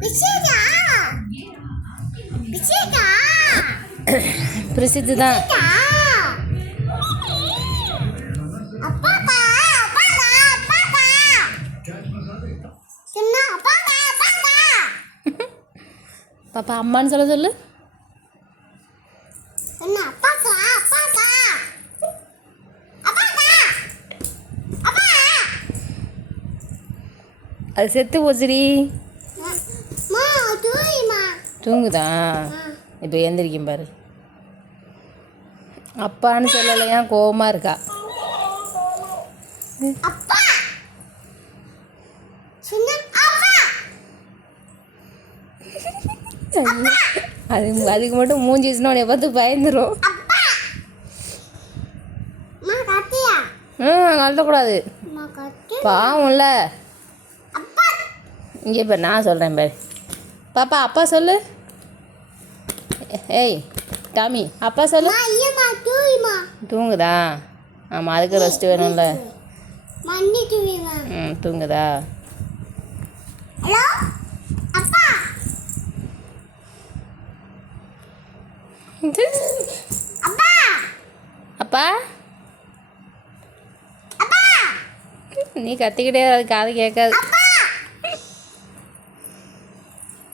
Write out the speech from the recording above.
விசிகா விசிகா பிரசித்தி தான். அப்பாப்பா அப்பாப்பா அப்பாப்பா சின்ன அப்பாப்பா அப்பாப்பா பாப்பா அம்மான்னு சொல்லு சின்ன அப்பாப்பா அப்பாப்பா அப்பாப்பா அப்பா அது செத்து போச்சுடி. மா தூய்மா தூங்குதா? இப்போ எந்திரிக்கும் பாரு. அப்பான்னு சொல்லலையா, கோவமா இருக்கா. அப்பா சின்ன அப்பா அதுக்கு மட்டும் மூஞ்சி வச்சுனா உன்னை பார்த்து பயந்துடும். அப்பா மா காத்தியா கலட்டக்கூடாது, மா காத்தி பாவம்ல. அப்பா இங்கே பாரு, நான் சொல்கிறேன் பாரு. பாப்பா அப்பா சொல்லு. ஏய் டாமி அப்பா சொல்லு. மா ஐயம்மா தூய்மா தூங்குதா? ஆமாம், அதுக்கு ரெஸ்ட் வேணும்ல. மண்ணி தூய்மா தூங்குதா? ஹலோ அப்பா அப்பா அப்பா அப்பா நீ கத்திக்கிட்டே அது காது கேட்காது.